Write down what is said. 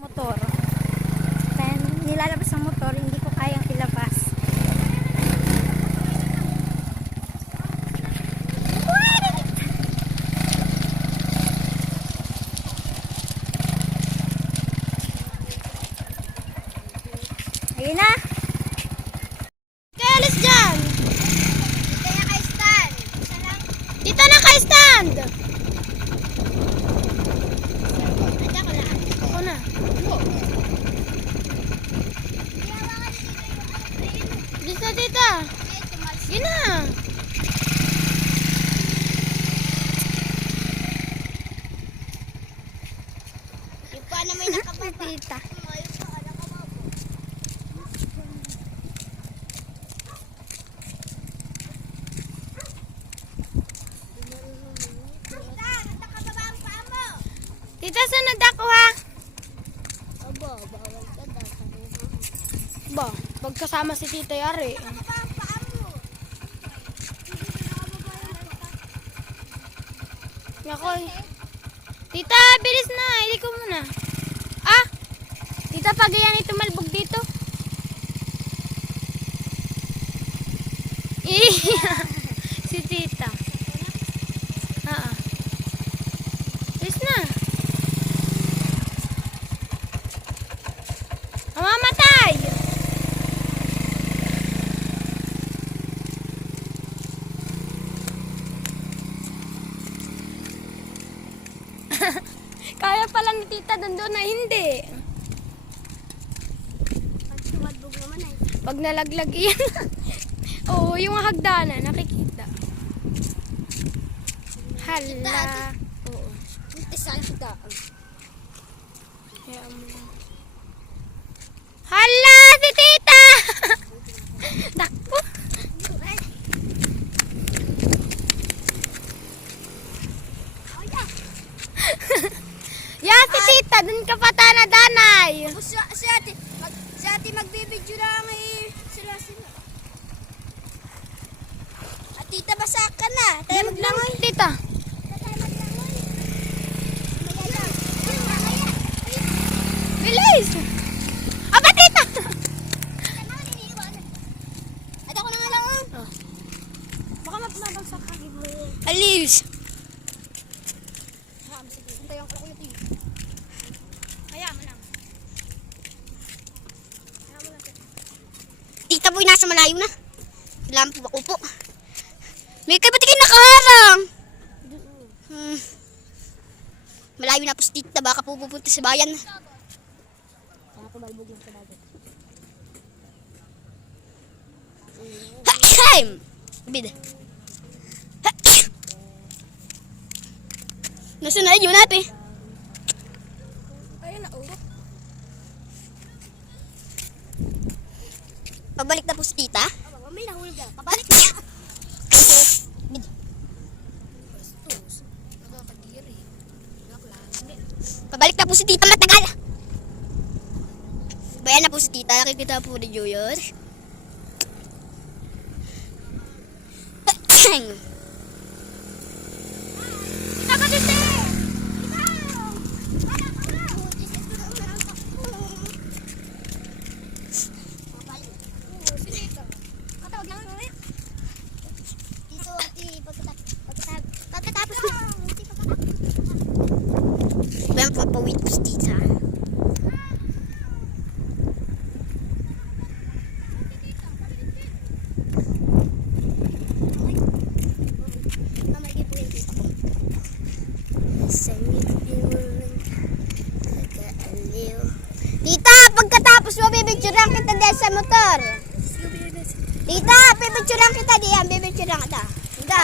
Motor. Kaya nilalabas ang motor, hindi ko kayang ilabas. Ayun na. Kaya alis dyan. Dito na kay stand. Isa lang. Dito na kay stand. Anda ko lang. Ako na. Dito, dito. Yun na. Yung pa na may nakapatita. Tita, sunod ako ha. Aba, bawal ka daw. Ba, magkasama si Tita Yari. Ako. Tita, bilis na. Hindi ko muna. Ah! Tita, pag yan tumalbog dito. Si Tita. Bilis na. Mamamatay! Kaya pala ni Tita doon na hindi. Tumadbog naman ay. Pag nalaglag yan. Oo, yung hagdanan, nakikita. Hala. Oo. Isang kita. Kaya mo lang. Hala, si Tita! Takbo. Yan, si Tita, dun ka pa tanadanay. Si ate magbibidyo lang eh. Sila. At tita, basa ka na. Tayo maglangoy. Tita. Tayo maglangoy. Bilis! Aba, Tita! At ako na nga lang. Oh. Baka mabagsak ka. Alis. Tayo ko yung tita. Kaya mo lang. Tita boy, nasa malayo na. Kailangan po upo. May ba't kayo nakaharang? Malayo na po si tita. Baka po pupunta sa bayan. Baka tumalbog lang sa bayan. Bid. Nasunod yun natin. Ayun na, oh. Pabalik na po si tita. May nahulog na. Pabalik na. Bid. Pabalik na po si tita, matagal. Bayan na po si tita. Nakikita po ni Junior. Bayan po pawit po si tita. Tita, pagkatapos mo, bibidyoran kita dyan sa motor. Tita, bibidyoran kita diyan. Bibidyoran kita. Tita.